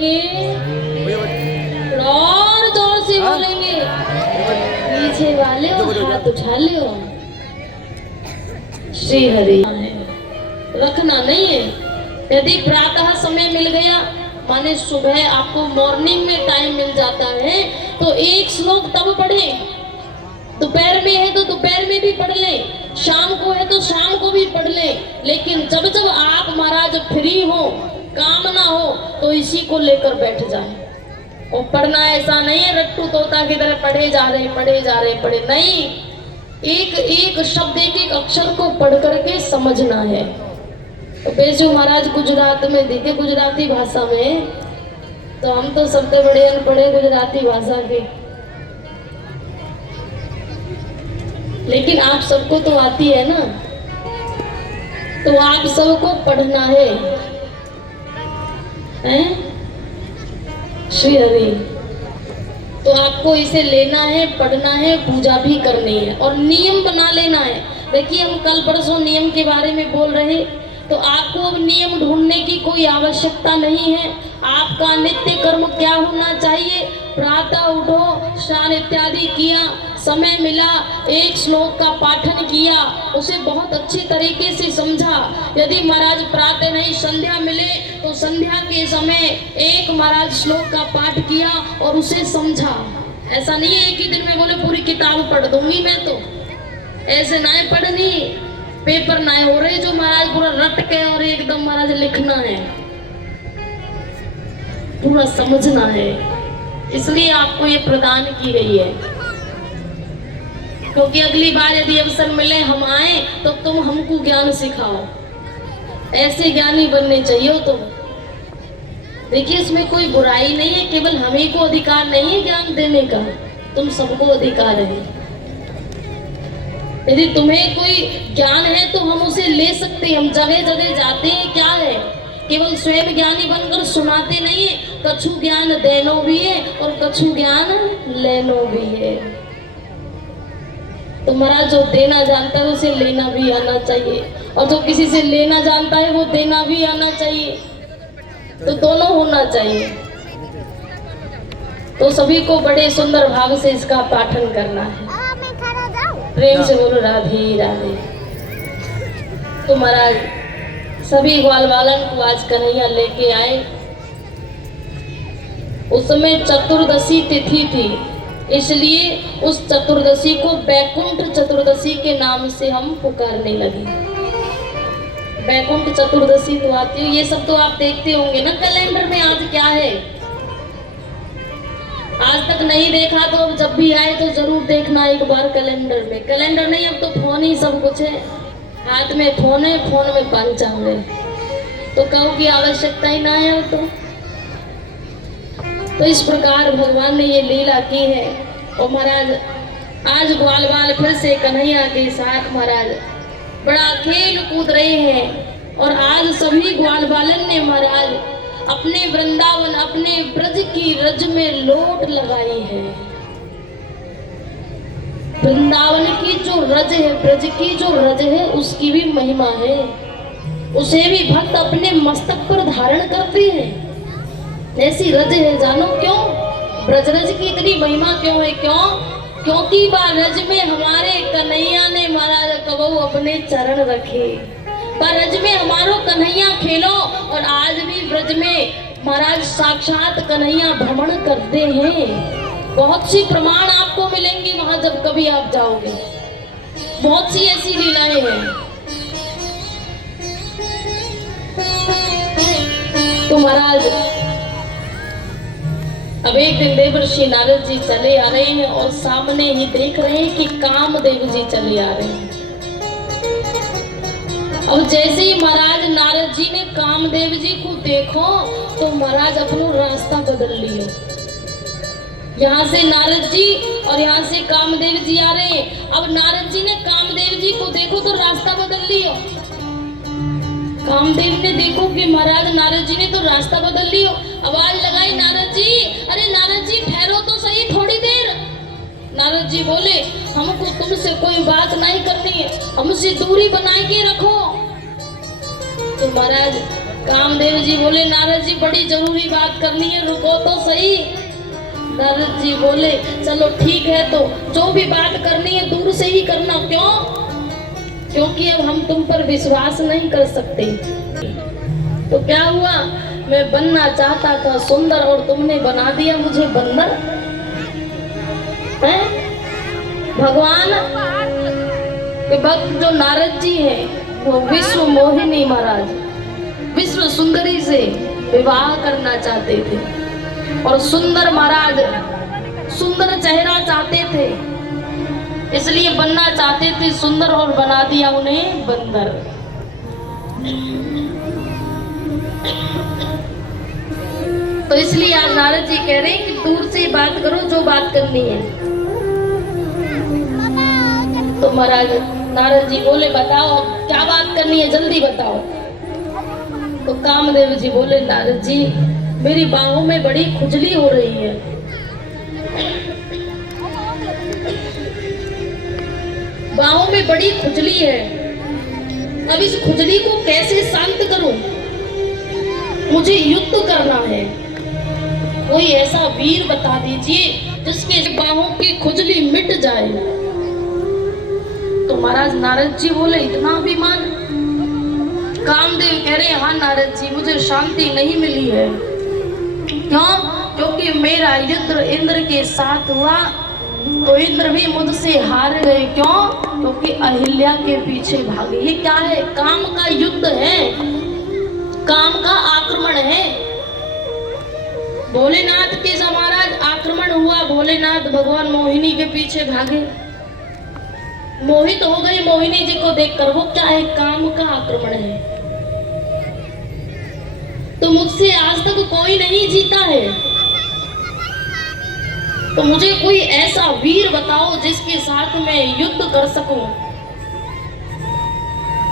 बोलेंगे, और जोर से बोलेंगे। पीछे वाले हाथ उठा लो। श्री हरि रखना नहीं है। यदि प्रातः समय मिल गया, माने सुबह आपको मॉर्निंग में टाइम मिल जाता है, तो एक श्लोक तब पढ़े। दोपहर में है तो दोपहर में भी पढ़ ले, शाम को है तो शाम को भी पढ़ ले। लेकिन जब जब आप महाराज फ्री हो, काम ना हो, तो इसी को लेकर बैठ जाए। और पढ़ना ऐसा नहीं है रट्टू तोता की तरह पढ़े जा रहे पढ़े नहीं। एक एक शब्द एक एक अक्षर को पढ़ करके समझना है। तो पेशू महाराज गुजरात में देखे गुजराती भाषा में, तो हम तो सबसे बड़े अनपढ़े गुजराती भाषा के, लेकिन आप सबको तो आती है ना, तो आप सबको पढ़ना है, हैं? श्री हरि। तो आपको इसे लेना है, पढ़ना है, पूजा भी करनी है और नियम बना लेना है। देखिए हम कल परसों नियम के बारे में बोल रहे, तो आपको अब नियम ढूंढने की कोई आवश्यकता नहीं है। आपका नित्य कर्म क्या होना चाहिए? प्रातः उठो, स्नान इत्यादि किया, समय मिला, एक श्लोक का पाठन किया, उसे बहुत अच्छे तरीके से समझा। यदि महाराज प्रातः नहीं संध्या मिले, तो संध्या के समय एक महाराज श्लोक का पाठ किया और उसे समझा। ऐसा नहीं है एक ही दिन में बोले पूरी किताब पढ़ दूंगी मैं, तो ऐसे ना पढ़नी, पेपर ना हो रहे जो महाराज पूरा रट के और एकदम महाराज लिखना है, पूरा समझना है। इसलिए आपको ये प्रदान की गई है, क्योंकि अगली बार यदि अवसर मिले हम आए, तो तुम हमको ज्ञान सिखाओ। ऐसे ज्ञानी बनने चाहिए तुम। देखिए इसमें कोई बुराई नहीं है, केवल हमें को अधिकार नहीं है ज्ञान देने का, तुम सबको अधिकार है। यदि तुम्हें कोई ज्ञान है तो हम उसे ले सकते हैं। हम जगह जगह जाते हैं, क्या है, केवल स्वयं ज्ञानी बनकर सुनाते नहीं है। कछु ज्ञान देनो भी है और कछु ज्ञान लेनो भी है। तो महाराज जो देना जानता है उसे लेना भी आना चाहिए, और जो किसी से लेना जानता है वो देना भी आना चाहिए। तो दोनों होना चाहिए। तो सभी को बड़े सुंदर भाव से इसका पाठन करना है। प्रेम से बोलो राधे राधे। तो महाराज सभी ग्वाल बालन को आज कन्हैया लेके आए। उस समय चतुर्दशी तिथि थी, इसलिए उस चतुर्दशी को बैकुंठ चतुर्दशी के नाम से हम पुकारने लगे। बैकुंठ चतुर्दशी तो आती है, ये सब तो आप देखते होंगे ना कैलेंडर में आज क्या है। आज तक नहीं देखा तो अब जब भी आए तो जरूर देखना एक बार कैलेंडर में। कैलेंडर नहीं, अब तो फोन ही सब कुछ है, हाथ में फोन है, फोन में पंचांग है, तो कहो की आवश्यकता ही ना है। तो इस प्रकार भगवान ने ये लीला की है। और महाराज आज ग्वाल बाल फिर से कन्हैया के साथ महाराज बड़ा खेल कूद रहे हैं। और आज सभी ग्वाल बालन ने महाराज अपने वृंदावन, अपने ब्रज की रज में लोट लगाई है। वृंदावन की जो रज है, ब्रज की जो रज है, उसकी भी महिमा है। उसे भी भक्त अपने मस्तक पर धारण करते हैं। ऐसी रज है, जानो क्यों? ब्रजरज की इतनी महिमा क्यों है? क्यों? क्योंकि रज में हमारे कन्हैया ने महाराज कबहू अपने चरण रखे। ब्रज में हमारो कन्हैया खेलो। और आज भी ब्रज में महाराज साक्षात कन्हैया भ्रमण करते हैं। बहुत सी प्रमाण आपको मिलेंगी वहां जब कभी आप जाओगे। बहुत सी ऐसी लीलाएं हैं। तो महाराज अब एक दिन देवर्षि नारद जी चले आ रहे हैं और सामने ही देख रहे हैं कि कामदेव जी चले आ रहे हैं। अब जैसे ही महाराज नारद जी ने कामदेव जी को देखो तो महाराज अपना रास्ता बदल लियो। यहाँ से नारद जी और यहाँ से कामदेव जी आ रहे हैं। अब नारद जी ने कामदेव जी को देखो तो रास्ता बदल लियो। कामदेव ने देखो कि महाराज नारद जी ने तो रास्ता बदल लियो। आवाज लगाई नारद जी, अरे नारद जी ठहरो तो सही थोड़ी देर। नारद जी बोले हमको तुमसे कोई बात नहीं करनी है, हमसे दूरी बनाए के रखो। तो महाराज कामदेव जी बोले नारद जी बड़ी जरूरी बात करनी है, रुको तो सही। नारद जी बोले चलो ठीक है, तो जो भी बात करनी है दूर से ही करना। क्यों? क्योंकि अब हम तुम पर विश्वास नहीं कर सकते। तो क्या हुआ, मैं बनना चाहता था सुंदर और तुमने बना दिया मुझे बंदर। हैं? भगवान के भक्त जो नारद जी हैं वो विश्व मोहिनी महाराज, विश्व सुंदरी से विवाह करना चाहते थे और सुंदर महाराज सुंदर चेहरा चाहते थे, इसलिए बनना चाहते थे सुंदर और बना दिया उन्हें बंदर। तो इसलिए आज नारद जी कह रहे हैं कि दूर से बात करो जो बात करनी है। तो महाराज नारद जी बोले बताओ क्या बात करनी है, जल्दी बताओ। तो कामदेव जी बोले नारद जी मेरी बाहों में बड़ी खुजली हो रही है। बाहों में बड़ी खुजली है, अब इस खुजली को कैसे शांत करूं? मुझे युद्ध करना है, कोई ऐसा वीर बता दीजिए जिसके बाहों की खुजली मिट जाए। तो महाराज नारद जी बोले इतना अभिमान? कामदेव कह रहे हाँ नारद जी मुझे शांति नहीं मिली है। क्यों? क्योंकि मेरा युद्ध इंद्र के साथ हुआ तो इंद्र भी मुझसे हार गए। क्यों? क्योंकि अहिल्या के पीछे भागे। ये क्या है? काम का युद्ध है, काम का आक्रमण है। भोलेनाथ के महाराज आक्रमण हुआ, भोलेनाथ भगवान मोहिनी के पीछे भागे, मोहित हो गए मोहिनी जी को देखकर। वो क्या है? काम का आक्रमण है। तो मुझसे आज तक कोई नहीं जीता है, तो मुझे कोई ऐसा वीर बताओ जिसके साथ मैं युद्ध कर सकूं।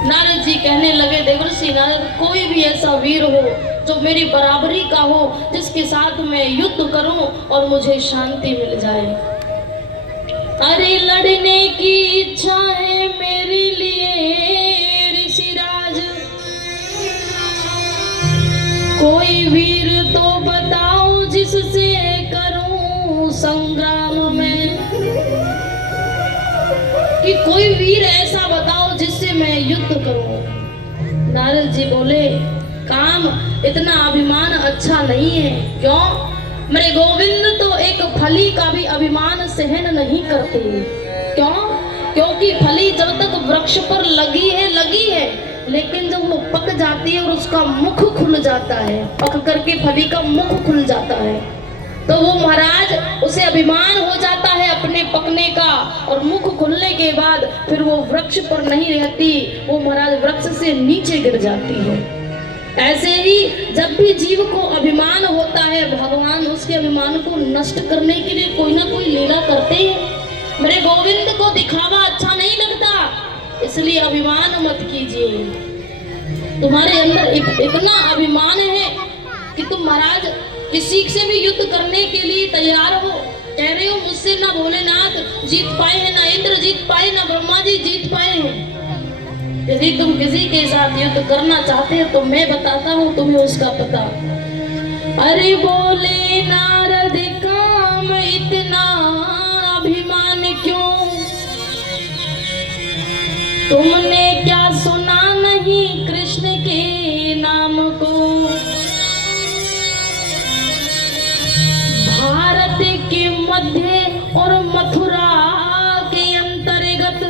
नारद जी कहने लगे देवर्षि नारद कोई भी ऐसा वीर हो जो मेरी बराबरी का हो, जिसके साथ मैं युद्ध करूं और मुझे शांति मिल जाए। अरे लड़ने की इच्छा है मेरे लिए ऋषिराज, कोई वीर तो बताओ जिससे करूं संग्राम में। कि कोई वीर ऐसा बताओ जिससे मैं युद्ध करूं। नारद जी बोले काम इतना अभिमान अच्छा नहीं है। क्यों? मेरे गोविंद तो एक फली का भी अभिमान सहन नहीं करते। क्यों? क्योंकि फली जब तक वृक्ष पर लगी है, लेकिन जब वो पक जाती है और उसका मुख खुल जाता है, पक करके फली का मुख खुल जाता है, तो वो महाराज उसे अभिमान हो जाता है अपने पकने का, और मुख खुलने के बाद फिर वो वृक्ष पर नहीं रहती, वो महाराज वृक्ष से नीचे गिर जाती है। ऐसे ही जब भी जीव को अभिमान होता है, भगवान उसके अभिमान को नष्ट करने के लिए कोई ना कोई लीला करते हैं। मेरे गोविंद को दिखावा अच्छा नहीं लगता, इसलिए अभिमान मत कीजिए। तुम्हारे अंदर इतना अभिमान है कि तुम महाराज किसी से भी युद्ध करने के लिए तैयार हो। कह रहे हो मुझसे ना भोलेनाथ जीत पाए हैं, ना इंद्र जीत पाए, ना ब्रह्मा जी जीत पाए हैं। यदि तुम किसी के साथ युद्ध करना चाहते हो तो मैं बताता हूँ तुम्हें उसका पता। अरे बोले नारद काम इतना अभिमान क्यों? तुमने क्या सुना नहीं कृष्ण के नाम को? भारत के मध्य और मथुरा के अंतर्गत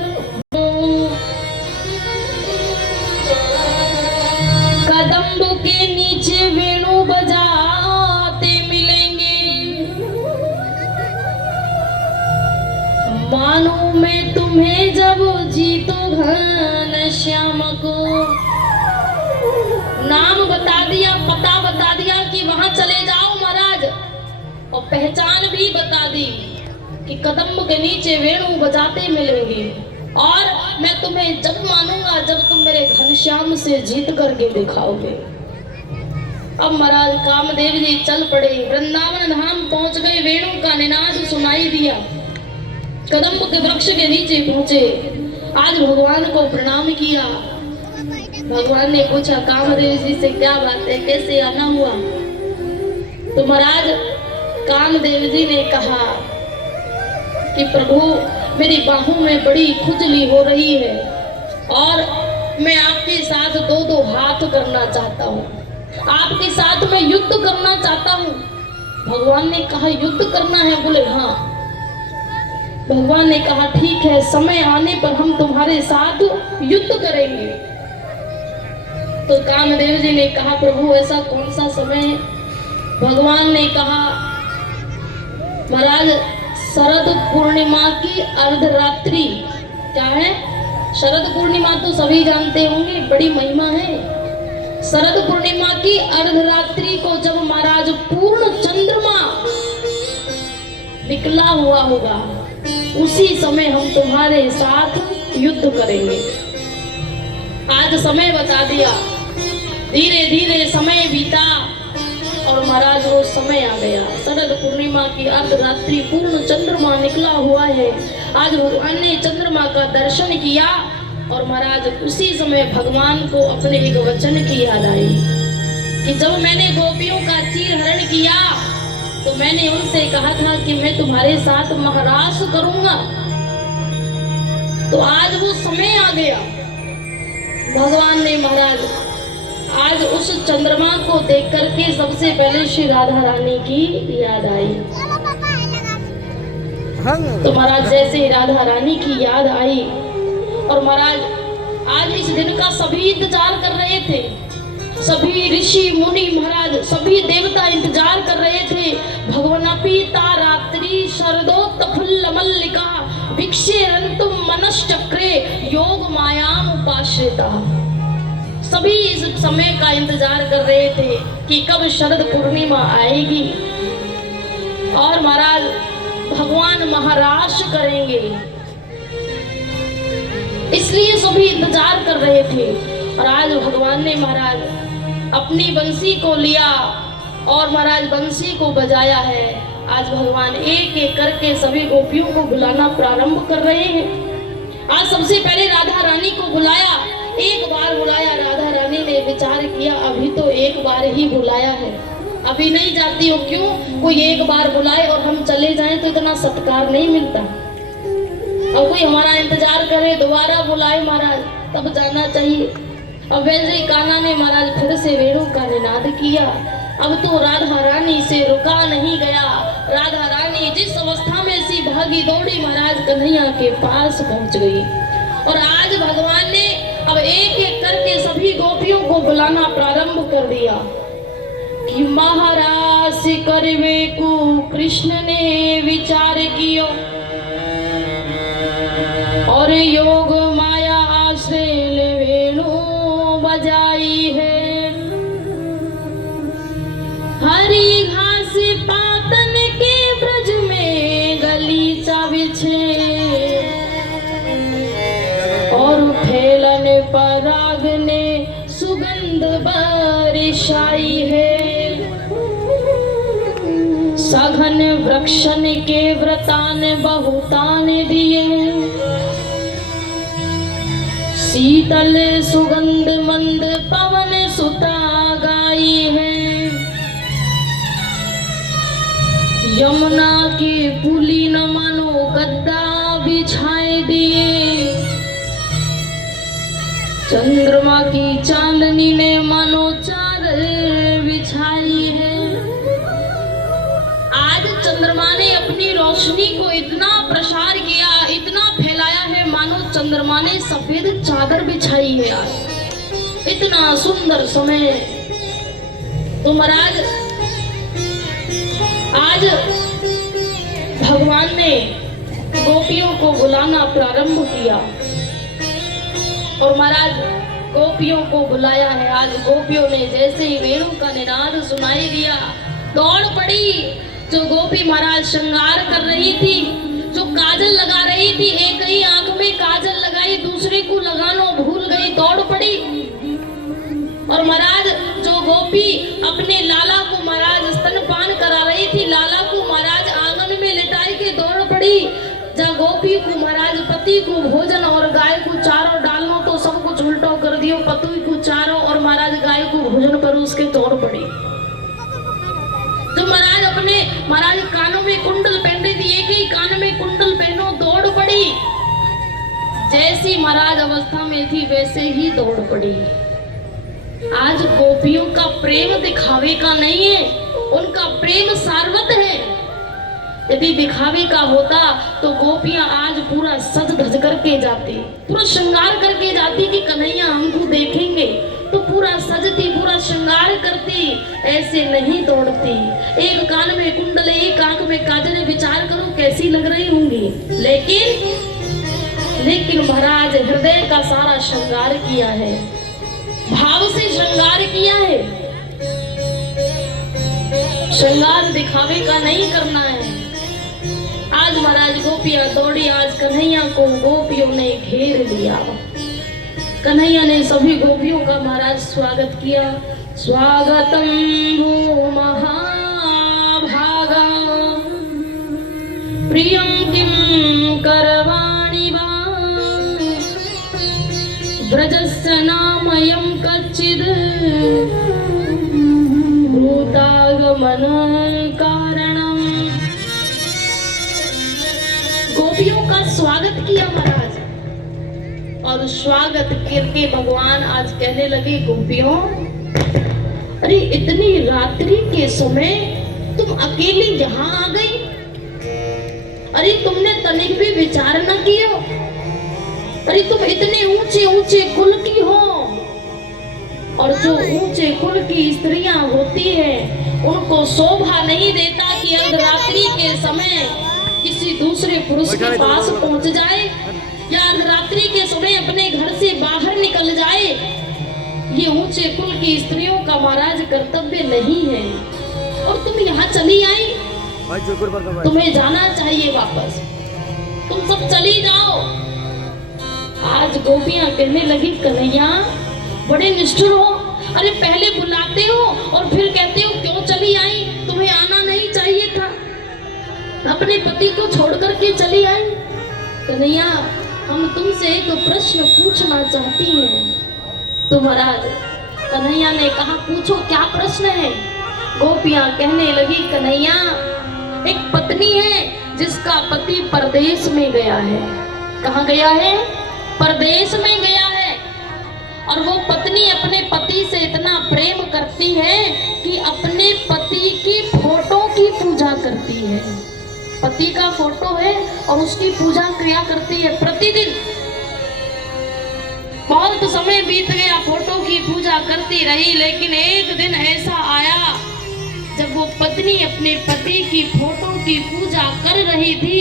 कदम्ब के नीचे वेणु बजाते मिलेंगे। मानो मैं तुम्हें जब जीतो घनश्याम को। नाम बता दिया, पता बता दिया कि वहां चले जाओ महाराज, और पहचान भी बता दी कि कदम्ब के नीचे वेणु बजाते मिलेंगे, और मैं तुम्हें जब मानूंगा जब तुम मेरे घनश्याम से जीत करके दिखाओगे। अब महाराज कामदेव जी चल पड़े, वृंदावन धाम पहुंच गए, वेणु का निनाद सुनाई दिया, कदम्ब के वृक्ष के नीचे पहुंचे, आज भगवान को प्रणाम किया। भगवान ने पूछा कामदेव जी से क्या बात है, कैसे आना हुआ? तो महाराज कामदेव जी ने कहा कि प्रभु मेरी बाहों में बड़ी खुजली हो रही है और मैं आपके साथ दो हाथ करना चाहता हूँ, आपके साथ मैं युद्ध करना चाहता हूँ। भगवान ने कहा युद्ध करना है? बोले हाँ। भगवान ने कहा ठीक है, समय आने पर हम तुम्हारे साथ युद्ध करेंगे। तो कामदेव जी ने कहा प्रभु ऐसा कौन सा समय है? भगवान ने कहा महाराज शरद पूर्णिमा की अर्धरात्रि। क्या है? शरद पूर्णिमा तो सभी जानते होंगे, बड़ी महिमा है। शरद पूर्णिमा की अर्धरात्रि को जब महाराज पूर्ण चंद्रमा निकला हुआ होगा, उसी समय हम तुम्हारे साथ युद्ध करेंगे। आज समय बता दिया, धीरे धीरे समय बीता और महाराज वो समय आ गया। शरद पूर्णिमा की अर्धरात्रि पूर्ण चंद्रमा निकला हुआ है। आज भगवान ने चंद्रमा का दर्शन किया और महाराज उसी समय भगवान को अपने एक वचन की याद आई कि जब मैंने गोपियों का चीरहरण किया तो मैंने उनसे कहा था कि मैं तुम्हारे साथ महारास करूंगा। तो आज वो समय आ गया। भगवान ने महाराज आज उस चंद्रमा को देख करके सबसे पहले श्री राधा रानी की याद आई। तो महाराज जैसे राधा रानी की याद आई और महाराज आज इस दिन का सभी इंतजार कर रहे थे, सभी ऋषि मुनि महाराज सभी देवता इंतजार कर रहे थे। भगवनपि ता रात्रि शरदोत्फुल्ल मल्लिका भिक्षेरन्तुम मनश्चक्रे योग मायाम उपाश्रिता। सभी इस समय का इंतजार कर रहे थे कि कब शरद पूर्णिमा आएगी और महाराज भगवान महारास करेंगे, इसलिए सभी इंतजार कर रहे थे। और आज भगवान ने महाराज अपनी बंसी को लिया और महाराज बंसी को बजाया है। आज भगवान एक एक करके सभी गोपियों को बुलाना प्रारंभ कर रहे हैं। आज सबसे पहले राधा रानी को बुलाया, एक बार बुलाया। राधा रानी ने विचार किया अभी तो एक बार ही बुलाया है, अभी नहीं जाती हूँ। क्यों? कोई एक बार बुलाए और हम चले जाएं तो इतना सत्कार नहीं मिलता, और कोई हमारा इंतजार करे दोबारा बुलाए महाराज तब जाना चाहिए। अब वैसे ही कान्हा ने महाराज फिर से वेणु का निनाद किया। अब तो राधा रानी से रुका नहीं गया। राधा रानी जिस अवस्था में सी भागी दौड़ी महाराज कन्हैया के पास पहुंच गई। और आज भगवान ने अब एक एक करके सभी गोपियों को बुलाना प्रारंभ कर दिया कि महाराज करवे को कृष्ण ने विचार कियो और योग माया आश्रय वेणु बजाई है। हरी घास पातन के ब्रज में गलीचा बिछे और फैलन पराग ने सुगंध बरसाई है। सघन वृक्षन के व्रतान बहुतान दिए, शीतल सुगंध मंद पवन सुता गाई है। यमुना के पुली न मानो गद्दा बिछाए दिए, चंद्रमा की चांदनी ने मानो चादर बिछाई है। आज चंद्रमा ने अपनी रोशनी को इतना प्रसार किया, इतना फैलाया है, मानो चंद्रमा ने सफेद चादर बिछाई है। आज इतना सुंदर समय। तो महाराज आज भगवान ने गोपियों को बुलाना प्रारंभ किया और महाराज गोपियों को बुलाया है। आज गोपियों ने जैसे ही वेणु का निनाद सुनाई दिया, दौड़ पड़ी। जो गोपी महाराज श्रृंगार कर रही थी, जो काजल लगा रही थी, एक ही आंख में काजल लगाई, दूसरे को लगाना भूल गई, दौड़ पड़ी। और महाराज जो गोपी अपने लाला को महाराज स्तनपान करा रही थी, लाला को महाराज आंगन में लिटाई के दौड़ पड़ी। जहाँ गोपी को महाराज पति को भोजन और गाय को चारों डालना तो सब कुछ उल्टो कर दियो, पति को उसके दौड़ पड़ी। तो महाराज कानों में कुंडल पहन रही थी, एक ही कान में कुंडल पहनो, दौड़ पड़ी। जैसी महाराज अवस्था में थी वैसे ही दौड़ पड़ी। आज गोपियों का प्रेम दिखावे का नहीं है, उनका प्रेम सारवत है। यदि दिखावे का होता तो गोपियां आज पूरा सज धज करके जाती, पूरा श्रृंगार करके जाती कि कन्हैया हमको देखेंगे, तो पूरा सजती, पूरा श्रृंगार करती। ऐसे नहीं दौड़ती। एक कान में कुंडल, एक आंख में काजल, विचार करो कैसी लग रही होंगी। लेकिन महाराज हृदय का सारा श्रृंगार किया है, भाव से श्रृंगार किया है। श्रृंगार दिखावे का नहीं करना है। आज महाराज गोपियां दौड़ी, आज कन्हैया को गोपियों ने घेर लिया। कन्हैया ने सभी गोपियों का महाराज स्वागत किया। स्वागतम वो महाभागा प्रियम किम करवाणि वा ब्रजस्य नामयं कच्चिद् भूतागमन कारणम्। गोपियों का स्वागत किया महाराज, और स्वागत करके भगवान आज कहने लगे, गोपियों अरे इतनी रात्रि के समय तुम अकेली यहाँ आ गई? अरे तुमने तनिक भी विचार न किया? अरे तुम इतने ऊंचे ऊंचे कुल की हो, और जो ऊंचे कुल की स्त्रियां होती हैं उनको शोभा नहीं देता कि अर्धरात्रि के समय किसी दूसरे पुरुष के पास पहुंच जाए, या अर्धरात्रि के समय अपने घर से बाहर निकल जाए। ये ऊंचे कुल की स्त्रियों का महाराज कर्तव्य नहीं है। और तुम यहाँ चली आई, तुम्हें जाना चाहिए वापस, तुम सब चली जाओ। आज गोपियां कहने लगी, कन्हैया बड़े निष्ठुर हो। अरे पहले बुलाते हो और फिर कहते हो क्यों चली आई, तुम्हें आना नहीं चाहिए था, अपने पति को छोड़ करके चली आई। कन्हैया हम तुमसे एक प्रश्न पूछना चाहती हैं। तो महाराज कन्हैया ने कहा, पूछो क्या प्रश्न है। गोपियां कहने लगी, कन्हैया एक पत्नी है जिसका पति परदेश में गया है। कहाँ गया है? परदेश में गया है। और वो पत्नी अपने पति से इतना प्रेम करती है कि अपने पति की फोटो की पूजा करती है। पति का फोटो है और उसकी पूजा किया करती है प्रतिदिन। बहुत समय बीत गया, फोटो की पूजा करती रही, लेकिन एक दिन ऐसा आया जब वो पत्नी अपने पति की फोटो की पूजा कर रही थी,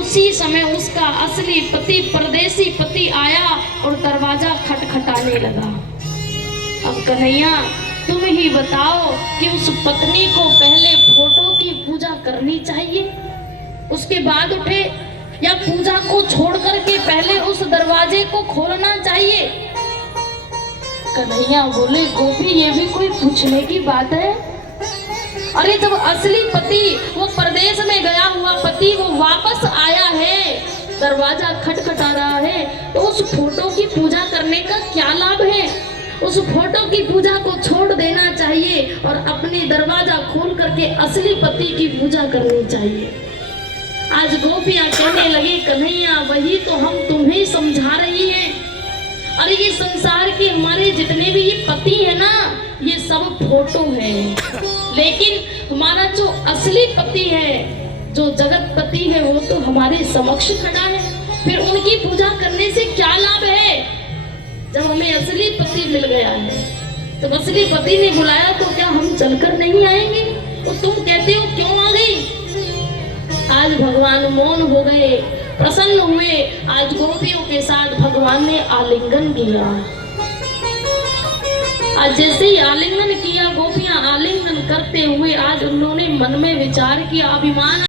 उसी समय उसका असली पति, परदेसी पति आया और दरवाजा खटखटाने लगा। अब कन्हैया तुम ही बताओ कि उस पत्नी को पहले फोटो की पूजा करनी चाहिए, उसके बाद उठे, या पूजा को छोड़ करके पहले उस दरवाजे को खोलना चाहिए? कन्हैया बोले, गोपी ये भी कोई पूछने की बात है? अरे जब असली पति, वो परदेश में गया हुआ पति वो वापस आया है, दरवाजा खटखटा रहा है, तो उस फोटो की पूजा करने का क्या लाभ है? उस फोटो की पूजा को छोड़ देना चाहिए और अपने दरवाजा खोल करके असली पति की पूजा करनी चाहिए। आज गोपियां कहने लगी, कन्हैया वही तो हम तुम्हें समझा रही हैं। अरे ये संसार के हमारे जितने भी ये पति है ना, ये सब फोटो है, लेकिन हमारा जो असली पति है, जो जगत पति है, वो तो हमारे समक्ष खड़ा है। फिर उनकी पूजा करने से क्या लाभ है? जब हमें असली पति मिल गया है, तो असली पति ने बुलाया तो क्या हम चलकर नहीं आएंगे? तो तुम कहते हो क्यों आ गई? आज भगवान मौन हो गए, प्रसन्न हुए। आज गोपियों के साथ भगवान ने आलिंगन किया। आज जैसे ही आलिंगन किया, गोपियां आलिंगन करते हुए आज उन्होंने मन में विचार किया, अभिमान